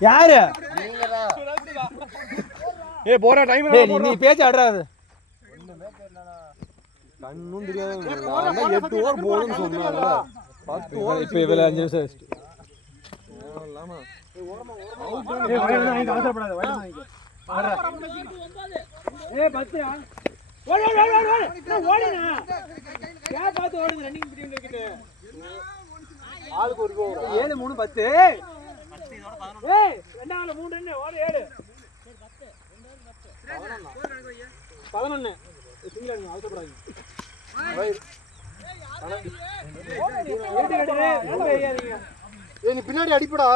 யாரு போற டைம் நீ பேச்சு ஆடுறாது கண்ணும் தெரியாது 8 ஓவர் போடுன்னு சொன்னாங்க 10 ஓவர் இப்ப இவள 5 நிமிஷம் வெஸ்ட் இல்லாம அவசரப்படாத வயல வாங்கிக்க ஆடுறா 10 ஓடு ஓடுனா ஏன் பாத்து ஓடுங்க ரன்னிங் பிடிங்க கிட்ட ஆளுக்கு ஒரு கோல் 7 3 10 ஏய் ரெண்டாவது 3 ரன் ஓடு 7 11 சிங்கிள் அடிங்க அவசரப்படாதீங்க நீ பின்னாடி அடிப்படா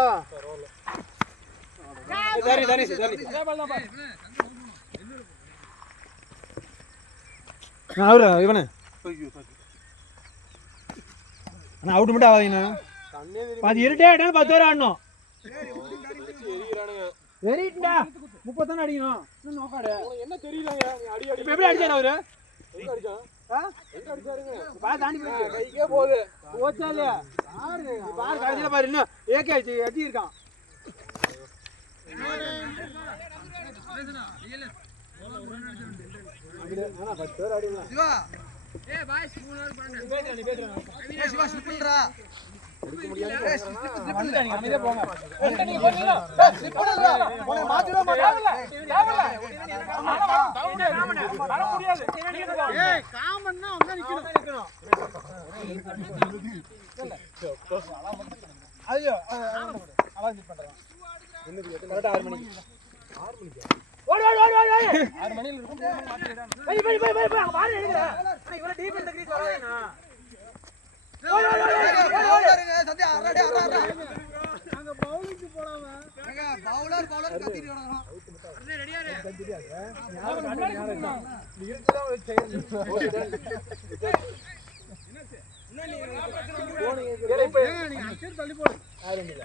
சரி சரி சரி நான் அவரு இவனே நான் அவுட் மட்டும் ஆவாதீங்க பாதி இருட்டே 10 பேர் ஆடணும் வெறிட்டா 30 தான அடிக்கணும் இன்னும் நோக்காடு என்ன தெரியலங்க நீ அடி அடி எப்படி அடிச்சானே அவரு எங்க அடிச்சான் எங்க அடிச்சாருங்க பா தாண்டி போய் கைக்கே போகுது போச்சாலே யாரு பாரு கடையில பாரு இன்னும் ஏகே அடி இருக்கான் ஆனா 10 பேர் அடிக்கலாம் சிவா ஏய் பாய் ஸ்கூலர் பண்ணு நீ பேசுறா ஏய் சிவா ஸ்லிப்ன்றா எடுக்க முடியாது வந்து நீங்க அமைதியா போங்க நீங்க போறீங்களா ஸ்லிப் பண்ணுடா உன்னை மாத்திர மாட்டாங்கல வர முடியாது ஏய் காமன்னா அங்க நிக்கணும் ஐயோ அவாஸ் பண்றேன் என்னது கரெக்ட்டா 6 மணிக்கு 6 மணிக்கு ஓடு 6 மணில இருக்கும் பை பாரு எடுங்கடா இவன டீப் இந்த கிரீஸ் வராதேனா ஓடுங்க சத்யா அரடா அங்க பவுலிங் போடாம அங்க பவுலர் கத்திட்டு வரணும் அண்ணே ரெடியா இரு யாரு நீ இருக்குதான் ஒரு செய்யணும் என்ன நீ போனீங்க இப்ப நீங்க அச்சர் தள்ளி போடு யாரு இல்ல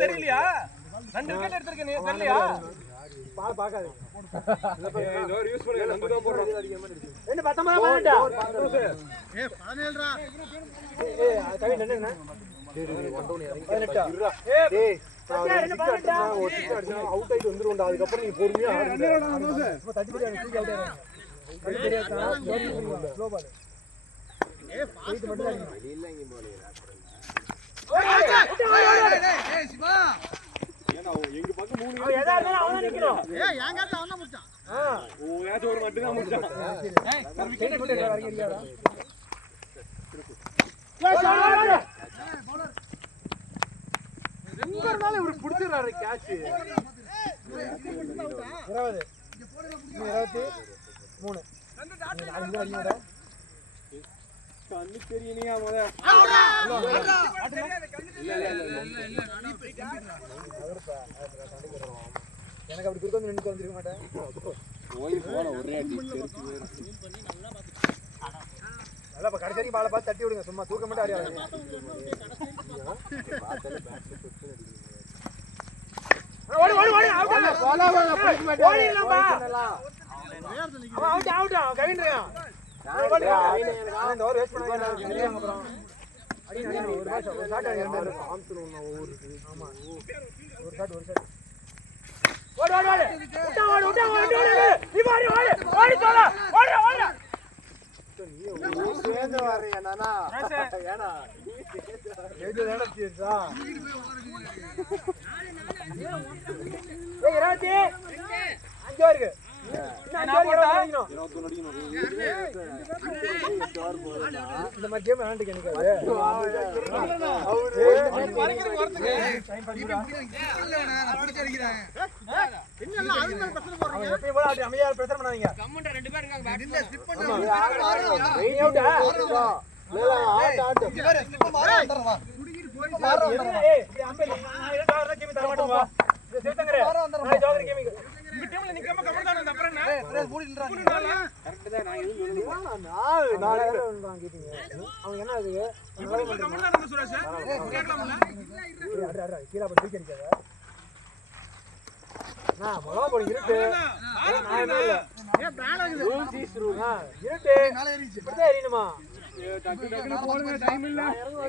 தெரியலையா 2 விக்கெட் எடுத்துருக்கேன் தெரியலையா பாக்காது யூஸ் பண்ணுங்க நம்ம தான் போறோம் என்ன 19 பாயிண்டா ஏய் 17 ரா ஏய் கவி நின்னுங்க அவுட் ஆயிட்டு வந்துருவோம்டா அதுக்கப்புறம் நீ பொறுமையா ஆடுங்க தட்டி ஸ்லோ பால் ஏய் ஃபைட் மட்டும் அடிங்க இல்ல இங்க போலயே ஏய் சிவா ஏன்னா எங்க பக்கம் 3 அவன் எதா இருந்தாலும் அவன் நிக்கணும் ஏய் யாங்காட்ட அவன் தான் முடிச்சான் ஓ ஏதோ ஒரு மட்டும் தான் முடிச்சான் ஏய் விக்கெட் விட்டு வரீங்க இல்லையாடா ஏய் சார் பவுலர் எங்க இருந்தாலும் இவரு புடிச்சறாரு கேட்ச் 20 23 ரெண்டு டாட் அடிங்கடா கண்ணு தெரியலையா மொத இல்ல எனக்கு அப்படி குறுக்க வந்து நின்னு வந்திருக்க மாட்டேன் ஓய் போற ஒரே அடி செருப்பு வேற ஜூம் பண்ணி நல்லா பாத்து நல்லா கடைசி பால பார்த்து தட்டி விடுங்க சும்மா தூக்க மட்டும் ஆடியாங்க ஓடி அவுட் ஓடிடலாம்பா அவுட் கவின்றியா ஒரு வேஸ்ட் பண்ணாங்க அப்புறம் அடி ஒரு ஷாட் அடி ரெண்டு காம்ஸ்ல ஒரு ஆமா ஒரு ஷாட் ஓடு விட்டா ஓடு நீ மாறி ஓடு ஓடி போடா ஓடு சேர்ந்து வரேன் நானா ஏனா எது நடந்துச்சா ஏய் 25 5 இருக்கு நான் போடா 21 அடிக்கணும் இந்த மாதிரி கேம் விளையாண்டுக்க எனக்கு அவரு பறக்கிறது வரதுக்கு டைம் பண்ணிடா நான் பிடிச்சு அடிக்கிறேன் என்னல அது மேல பிரச்சனை போறீங்க எப்பவும் போல அப்படி அமைதியா பிரச்சனை பண்ணாதீங்க கமெண்ட் ரெண்டு பேர் இருக்காங்க பேட் இல்ல ஸ்லிப் பண்ணு வெயிட் அவுட்டா லேல ஆட் இவரே ஸ்லிப் மாற வந்துறவா குடிகிட்டு போய் மாற வந்துறவா ஏய் இப்படி அம்பே நான் இருக்க வர கேம் தர மாட்டேன் வா சிவசங்கரே நான் ஜோகர் கேமிங் இந்த டீம்ல நிக்காம கமெண்ட் தான் அந்த அப்புறம் ஏய் பிரேஸ் மூடின்றா கரெக்ட் தான் நான் எதுவும் சொல்லல நான் நான் கேட்டிங்க அவங்க என்ன அது கமெண்ட் தான் நம்ம சுரேஷ் கேட்கலாம்ல இல்ல அட கீழ போய் தூக்கி அடிக்காத நான் மொளவா போய் இருக்கு நான் என்ன இல்ல ஏ பேல இருக்குது ரூல் சீஸ் ரூல் இருக்கு மேல ஏறிச்சு இப்படி ஏறினுமா டக்கு டக்குன்னு போடுங்க டைம் இல்ல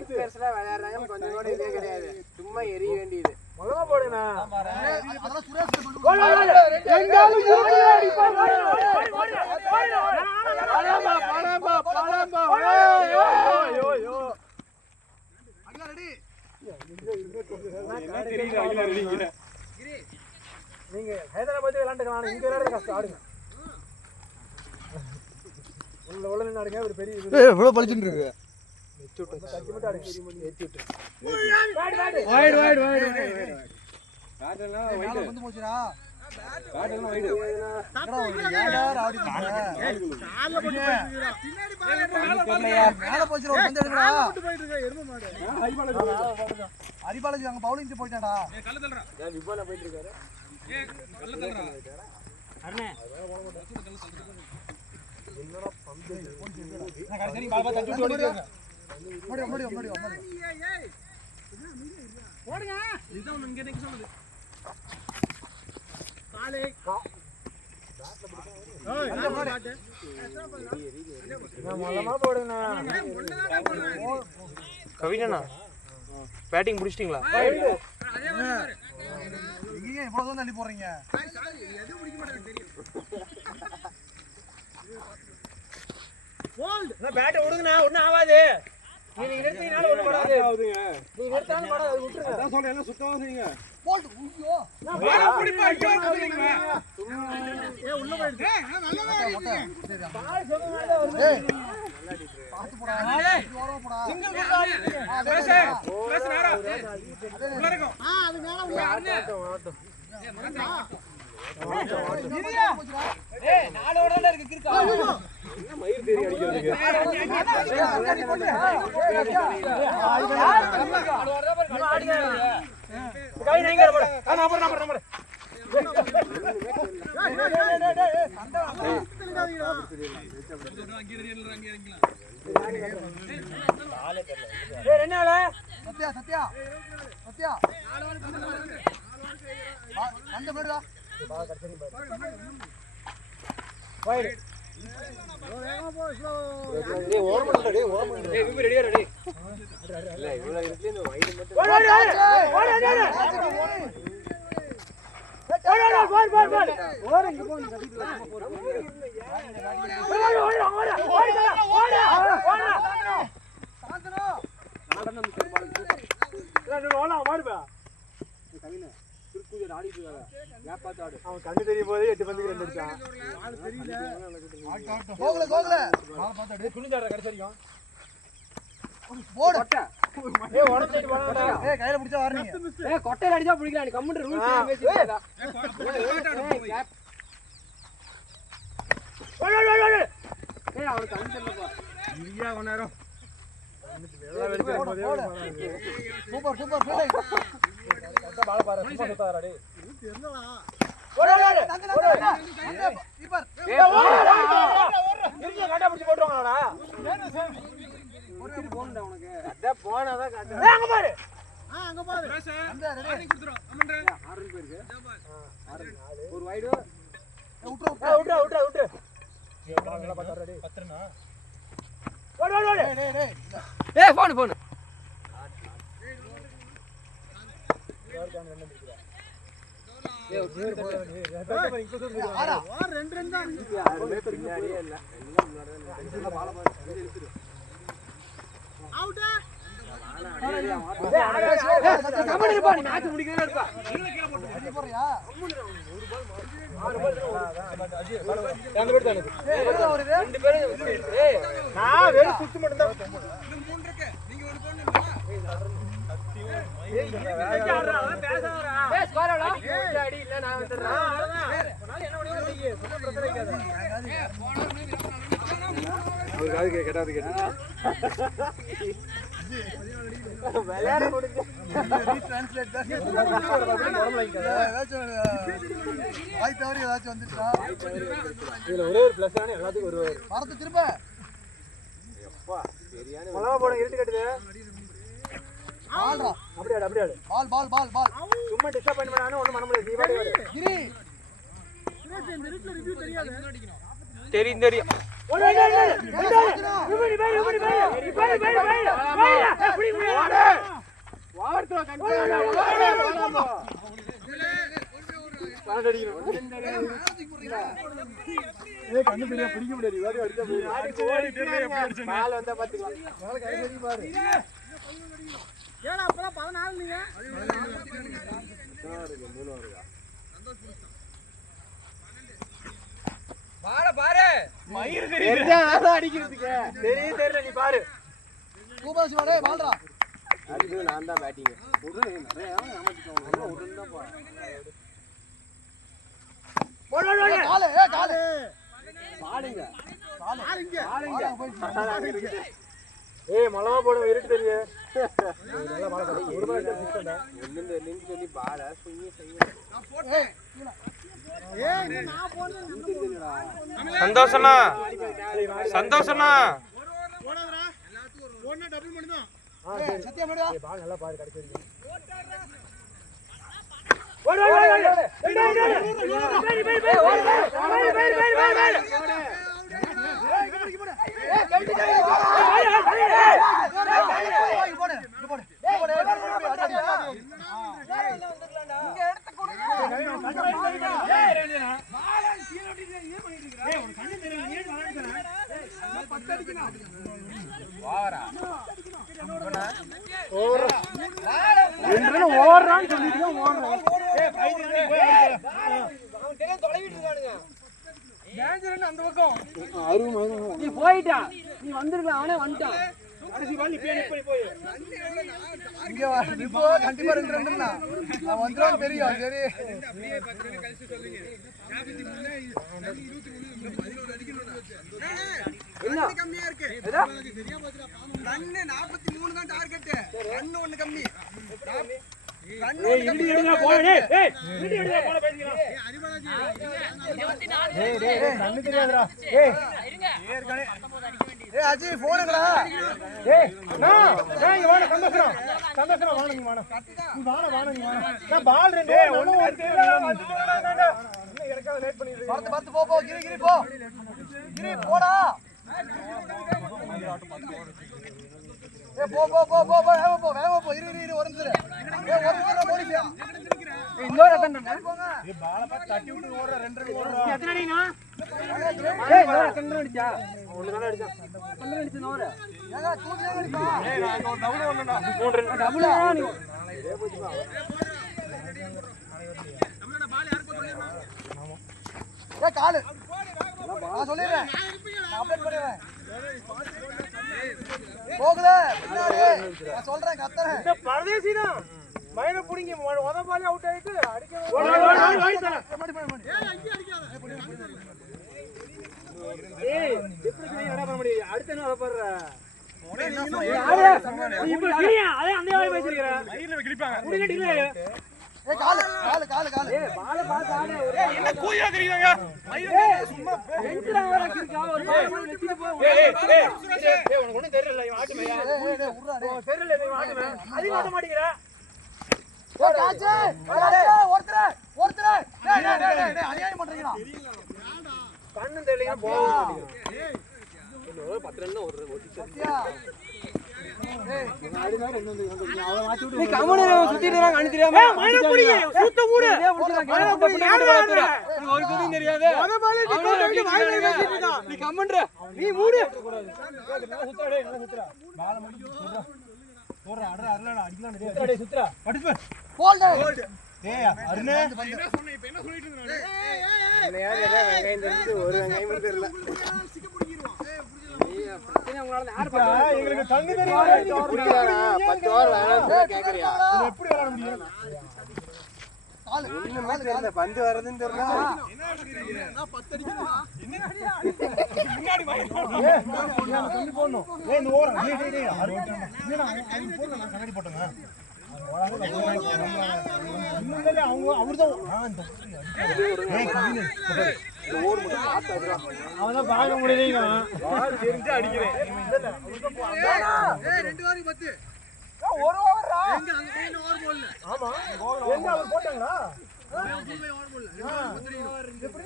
பெருசா விளையாடுறாங்க கொஞ்சம் கூட இதே கிடையாது சும்மா எரிய வேண்டியது மொளவா போடுனா அதெல்லாம் சுரேஷ் கொண்டு எங்காலும் ஓடி பாலம்பா ஐயோ அகிலா ரெடி என்ன தெரியல அகிலா ரெடிங்க நீங்க ஹைதராபாத் விளையாண்டுக்கலாம் இங்க விளையாடுறது கஷ்டம் ஆடுங்க உள்ள நின்னாடுங்க ஒரு பெரிய ஏய் இவ்வளவு பளிச்சிட்டு இருக்கு தட்டி மட்டும் ஆடுங்க ஏத்தி விட்டு வைட் பேட்டெல்லாம் வைட் வந்து போச்சுடா பேட்டெல்லாம் வைட் யார் ஆடிங்க கால்ல போட்டு போயிடுறா பின்னாடி மேல போச்சுடா ஒரு பந்து எடுடா போட்டு போயிட்டு இருக்க எருமை மாடு ஹரிபாலஜி அங்க பவுலிங் போயிட்டாடா ஏய் கல்ல தள்ளுடா ஏய் விபால போயிட்டு இருக்காரு ஏய் கல்ல தள்ளுடா அண்ணே என்னடா பந்து நான் கடைசி பால் பால் தட்டி ஓடிடுங்க ஓடி ஏய் ஓடுங்க இதுதான் இங்க நிக்க சொன்னது காலே ஏய் அந்த பாட்டு நான் மொல்லமா போடுங்க கவினனா பேட்டிங் முடிச்சிட்டீங்களா அதே மாதிரி நீங்க இவ்வளவு தான் தள்ளி போறீங்க எது முடிக்க மாட்டேங்க தெரியும் போல்ட் நான் பேட் ஓடுங்கனா ஒண்ணும் ஆகாது நீங்க நிறுத்தினால ஒண்ணும் பண்ணாது நீங்க நிறுத்தானே பண்ணாது அது விட்டுருங்க அதான் சொல்றேன் எல்லாம் சுத்தமா செய்யுங்க போல்ட் ஐயோ நான் பால புடி பாய்க்கோ சொல்றீங்க ஏய் உள்ள போயிடு ஏய் நல்லவே இருக்கு பால் சொன்னனால வருது ஏய் பாத்து போடா ஓரமா போடா சிங்கிள் குட் ஆடி பேச நேரா உள்ள இருக்கும் அது மேல உள்ள ஆட்டம் ஏய் மறந்தா ஏய் நாலு ஓடல இருக்கு கிறுக்கா என்ன மயிர் தேரி அடிக்கிறதுக்கு கை நீங்க போடு நம்பர் நம்பர் என்னல சத்யா சத்யா சத்யா அந்த போடுடா வைட் வேகமா போ ஸ்லோ டேய் ஓவர் பண்ணு டேய் ஓவர் பண்ணு டேய் விபி ரெடியா ரெடி இல்ல இவ்வளவு இருக்கு இந்த வைட் மட்டும் ஓடு இங்க போ அவன் கண்ணு தெரிய போதே 8 பந்துக்கு 2 அடிச்சான் ஆளு தெரியல கோகல கோகல பால் பாத்தாடு துணிஞ்சாடா கடைசி வரைக்கும் போடு ஏய் உடச்சிட்டு போடா ஏய் கையில பிடிச்சா வரீங்க ஏய் கொட்டையில அடிச்சா பிடிக்கலாம் நீ கம்ப்யூட்டர் ரூல்ஸ் பேசிட்டா ஏய் அவனுக்கு கண்ணு தெரியலப்பா இரியா கொண்டாரம் சூப்பர் சூப்பர் ஃபீல்டிங் அந்த பால் பாரு சும்மா சுத்தாதடா டேய் தெரியலடா ஓடு கீப்பர் ஏய் இரியா காட்டா பிடிச்சு போடுவாங்கடா ஒரு போன்டா உனக்கு அட போனாதா காட்டு ஏய் அங்க பாரு அங்க பாரு அந்த ரெடி குடுறோம் அமன்றே 6 ரன் போயிருக்கு 6 ஒரு வைட் விட்டு ஏய் பால்ல பாத்தற டேய் 10 ரன்னா ஓடு டேய் ஏய் போன் தெரியும் தெரியும் மலமா போடும் இருட்டு தெரியும் சந்தோஷனா சந்தோஷனா நீ போயிட்டா நீ வந்துருக்கலாம் அவனே வந்துட்டான் கண்டிப்பா வந்துடும் தெரியும் சரி கம்மியா இருக்கு 43 தான் டார்கெட் ரன் ஒன்னு கம்மி போடா போ போ போ போ போ வேகமா போ வேகமா போ இரு இரு ஒரு நிமிஷம் ஒரு நிமிஷம் ஓடியா இன்னொரு அட்டன்டா ஏய் பால பாத்து தட்டி விட்டு ஓடுற 2 ரன் ஓடுறா எத்தனை அடினா ஏய் இன்னொரு அட்டன்டா அடிச்சா ஒன்னு தான அடிச்சா அட்டன்டா அடிச்சு நோற ஏங்க தூக்கி அடிப்பா ஏய் நான் ஒரு டபுள் ஒண்ணுடா 3 ரன் டபுள் ஆ நீ ஏய் போச்சுமா நம்மளோட பால் யாருக்கு சொல்லிரமா ஆமா ஏய் கால் நான் சொல்லிறேன் நான் அப்டேட் பண்ணிறேன் போகுல பின்னாடி நான் சொல்றேன் கத்துறேன் இந்த பரதேசி தான் மைன புடிங்க உத பால் அவுட் ஆயிட்டு அடிக்க ஓடி ஏய் அங்க அடிக்காத ஏய் எப்படி நீ என்ன பண்ண முடியும் அடுத்து என்ன வரப்பற இப்ப கிளியா அதே அந்த வாய் பேசிறீங்க மயிர்ல கிளிப்பாங்க புடிங்கடிங்க ஏய் கால் கால் கால் கால் ஏய் பால பாத்து ஆடு ஏய் என்ன கூயா தெரியுங்க மயிரே சும்மா பெஞ்சில வர கிறுக்கா ஒரு பால் நெத்தில போ ஏய் உனக்கு ஒண்ணு தெரியல இவன் ஆட்டு மேயா ஏய் உறடா டேய் தெரியல நீ ஆட்டு மேயா அதிக ஓட்ட மாட்டீங்கடா ஓ காச்சே ஒருத்தர டேய் அநியாயம் பண்றீங்கடா கண்ணு தெரியலங்க போக மாட்டீங்க ஏய் இன்னொரு 10 ரன் ஓடுற ஓடிச்சு சத்தியா நீ கமனே சுத்திட்டறாங்க அனி தெரியாம மயில புடிங்க சுத்த மூடு மயில புடிங்க ஒரு குதி தெரியாது அத பாலே நீ வாயில பேசிட்டா நீ கமன்ற நீ மூடு சுத்துடா டேய் நல்லா சுத்துடா பால மடி சுத்துடா போறா அடடா அடிக்கலாம் டேய் டேய் சுத்துடா அடிச்சு போல்ட் டேய் அருணே என்ன சொன்னே இப்ப என்ன சொல்லிட்டு இருந்தானே என்ன யார் ஏதா வெங்காயம் தெரிஞ்சு ஒரு வெங்காயம் தெரியல சிக்க புடிங்கிடுவான் ஏய் பிரச்சனை உங்களால யார் பார்த்தா எங்களுக்கு தண்ணி தெரியாது புடிங்கடா 10 ஓவர் வேணாம்னு கேக்குறியா இது எப்படி விளையாட முடியும் கால் இன்னும் மேல தெரியல பந்து வரதுன்னு தெரியல என்ன அடிக்கிறீங்க நான் 10 அடிக்கிறேன் என்ன முன்னாடி வாங்க தண்ணி போடணும் ஏய் இந்த ஓவர் டேய் டேய் டேய் என்னடா அவங்க போடுங்க நான் கண்ணாடி போட்டேங்க இன்னும் அவங்க அவர்தான் ஏய் கவினு ஓவர் மட்டும் பாத்து அடிடா அவன பாக்க முடியலங்க பால் தெரிஞ்சு அடிக்கிறேன் ஏய் ரெண்டு வாரி 10 ஒரு ஓவரா எங்க அங்க கையில ஓவர் போடல ஆமா எங்க அவர் போட்டாங்களா ஓவர் போடல எப்படி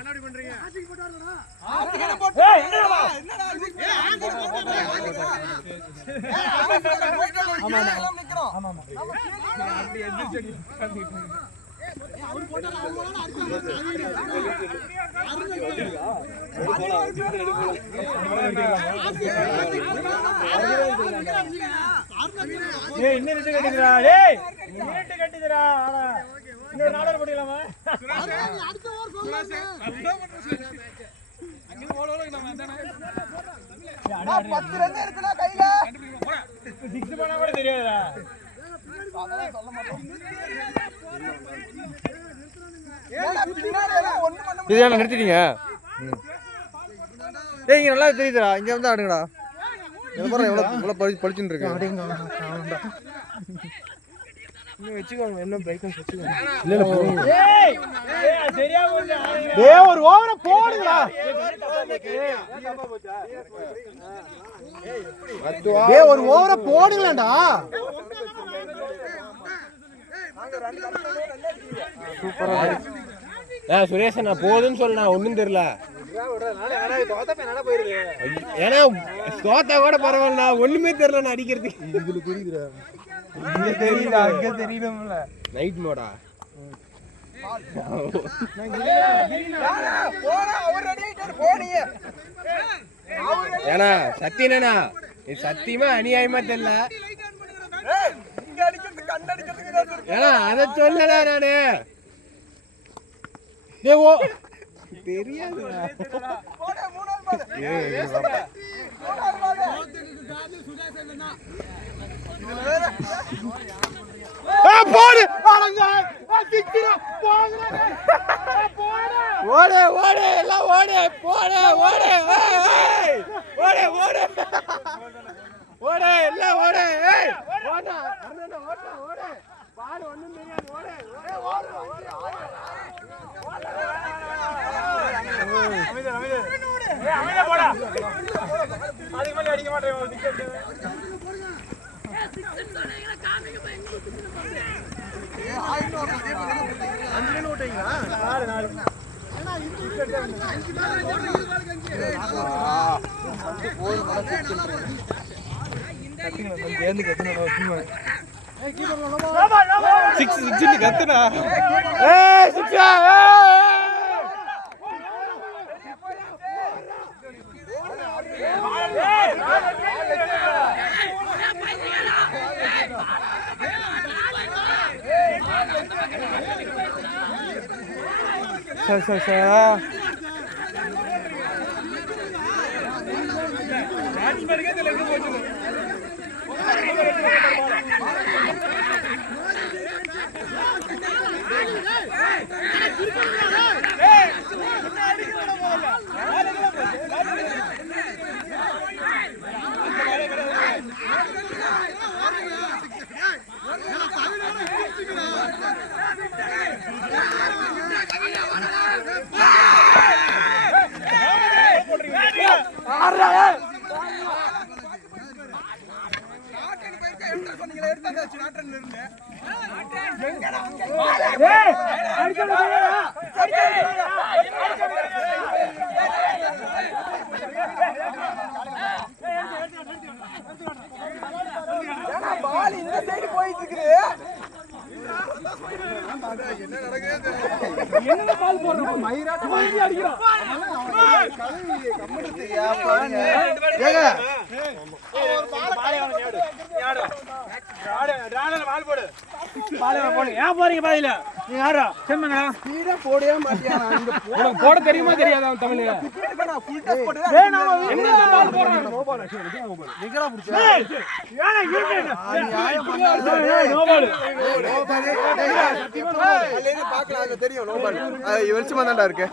என்னடி பண்றீங்க ஆசிக்கு போட்டாருடா ஆசிக்கு போட்டு ஏய் என்னடா ஏய் ஆசிக்கு போட்டாருடா ஏய் ஆசிக்கு போயிட்டு எல்லாம் நிக்கறோம் ஆமா ஆமா அப்படி எந்திரச்சு அடிச்சிட்டு ஏய் அவர் போட்டால அவங்கள அடிச்சாங்க ஏய் இன்ன ரெண்டு கட்டிடா டேய் இன்ன கட்டிடா ஆனா இன்னொரு நாடர் போடிடலாமா அடுத்த ஓவர் சொல்லுங்க அதான் பண்ற மேட்ச் அங்க ஓலோல நம்ம அதானே 10 ரன் இருக்குடா கையில போடா 6 பண்ணா கூட தெரியாதுடா அதெல்லாம் சொல்ல மாட்டோம் ஏடா பின்னாடி எல்லாம் ஒண்ணு பண்ண முடியல இத நிறுத்திட்டீங்க ஏய் இங்க நல்லா தெரியுதுடா இங்க வந்து ஆடுங்கடா இத பாரு எவ்வளவு பளிச்சுன்னு இருக்கு ஆடுங்க நீ வெச்சுக்கோங்க என்ன பிரேக்கன்ஸ் வெச்சுக்கோங்க இல்ல இல்ல ஏய் ஏய் சரியா போடுடா டேய் ஒரு ஓவர போடுடா டேய் ஒரு ஓவர போடுங்கடா சூப்பரா ஏய் சுரேஷ் நான் போதுன்னு சொல்றேன் நான் ஒண்ணும் தெரியல நானே தோத்தா போய் போயிருது ஏனா தோத்தா கூட பரவாயில்லை நான் ஒண்ணுமே தெரியல நான் அடிக்கிறது இதுல தெரியுதுடா இங்க தெரியுது அங்க தெரியணும்ல நைட் மோடா போடா அவர் ரெடி ஆயிட்டாரு போடியே ஏனா சத்தியனா இது சத்தியமா அநியாயமா தெரியல ஏய் இங்க அடிக்கிறது கண்ண அடிக்கிறதுக்கு ஏனா அத சொல்லல நானே டேய் ஓ தெரியாதுடா போடா மூணாவது பால் ஏய் மூணாவது பால் சுரேஷ் என்னன்னா போடு அடங்க சிக்கிரா ஓடு ஓடு எல்லாம் ஓடு போடு ஓடு ஏய் ஓடு ஓடு ஓடு எல்லாம் ஓடு ஏய் ஓடு அண்ணா ஓடு ஓடு பால் ஒண்ணும் தெரியாது ஓடு ஏய் ஓடு அமைதியா அமைதியா ஏய் அமைதியா போடா அதுக்கு மேல அடிக்க மாட்டேன் விக்கெட் கத்துனா என்ன பால் போடுறோம் மயிராட்டம் அடிக்கிறோம் ஏன் போறீங்க பாதியில நீ யாரா சொல்லுங்க போட தெரியுமா தெரியாதா தமிழ் வெளிச்சமா தான்டா இருக்கு